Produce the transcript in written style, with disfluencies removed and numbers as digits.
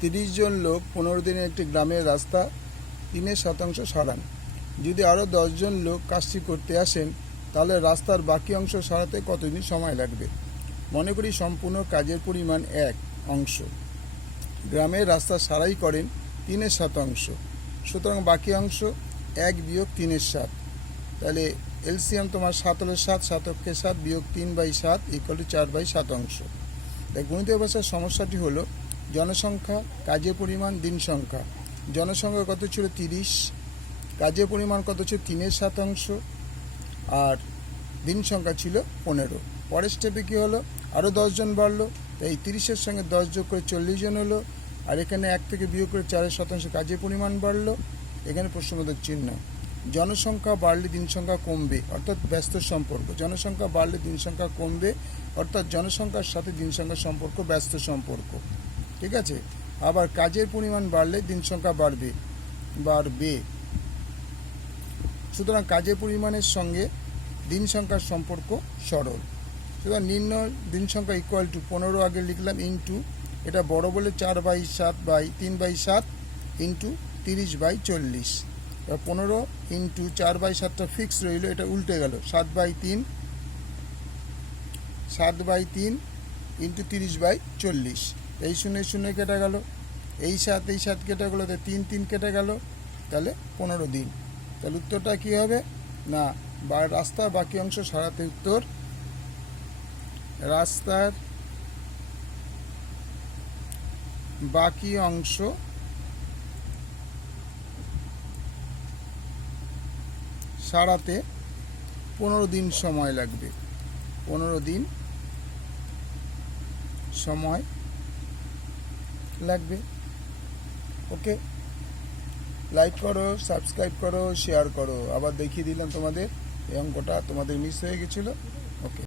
30 জন লোক 15 দিনে একটি গ্রামের রাস্তা 3% সারান। যদি আরও 10 জন লোক কাজটি করতে আসেন তাহলে রাস্তার বাকি অংশ সারাতে কতদিন সময় লাগবে? মনে করি সম্পূর্ণ কাজের পরিমাণ 1 অংশ। গ্রামের রাস্তা সারাই করেন 3%, সুতরাং বাকি অংশ 1 বিয়োগ 3/7। তাহলে এলসিএম তোমার 7 হলে 7, 7 7 বিয়োগ 3/7 = 4/7 অংশ। তাই গণিতীয় ভাষার সমস্যাটি হলো জনসংখ্যা, কাজের পরিমাণ, দিন সংখ্যা। জনসংখ্যা কত ছিল? 30। কাজের পরিমাণ কত ছিল? 3/7, আর দিন সংখ্যা ছিল 15। পরের স্টেপে কী হলো? আরও 10 জন বাড়লো, তাই 30-এর সঙ্গে 10 যোগ করে 40 জন হলো, আর এখানে 1 থেকে বিয়োগ করে 4% কাজের পরিমাণ বাড়লো। এখানে প্রশ্নবোধক চিহ্ন। জনসংখ্যা বাড়লে দিন সংখ্যা কমবে, অর্থাৎ ব্যস্ত সম্পর্ক। জনসংখ্যা বাড়লে দিন সংখ্যা কমবে, অর্থাৎ জনসংখ্যার সাথে দিন সংখ্যার সম্পর্ক ব্যস্ত সম্পর্ক। ঠিক আছে? আবার কাজের পরিমাণ বাড়লে দিন সংখ্যা বাড়বে। সুতরাং কাজের পরিমাণের সঙ্গে দিন সংখ্যার সম্পর্ক সরল। সুতরাং নির্ণয় দিন সংখ্যা ইকুয়াল টু 15 আগে লিখলাম ইন্টু, এটা বড় বলে 4/7/3/7 ইন্টু 30/40। 15 ইন্টু 4/7টা ফিক্স রইল, এটা উল্টে গেল 7/3 ইন্টু 30/40। এই 0 কেটে গেল, এই 7 কেটে গেলো, 3 কেটে গেল, তাহলে 15 দিন। তাহলে উত্তরটা কী হবে? না, রাস্তার বাকি অংশ সারাতে উত্তর রাস্তার বাকি অংশ সারাতে 15 দিন সময় লাগবে। 15 দিন সময় লাগবে। ওকে, লাইক করো, সাবস্ক্রাইব করো, শেয়ার করো। আবার দেখিয়ে দিলাম তোমাদের, এই অঙ্কটা তোমাদের মিস হয়ে গেছিলো। ওকে।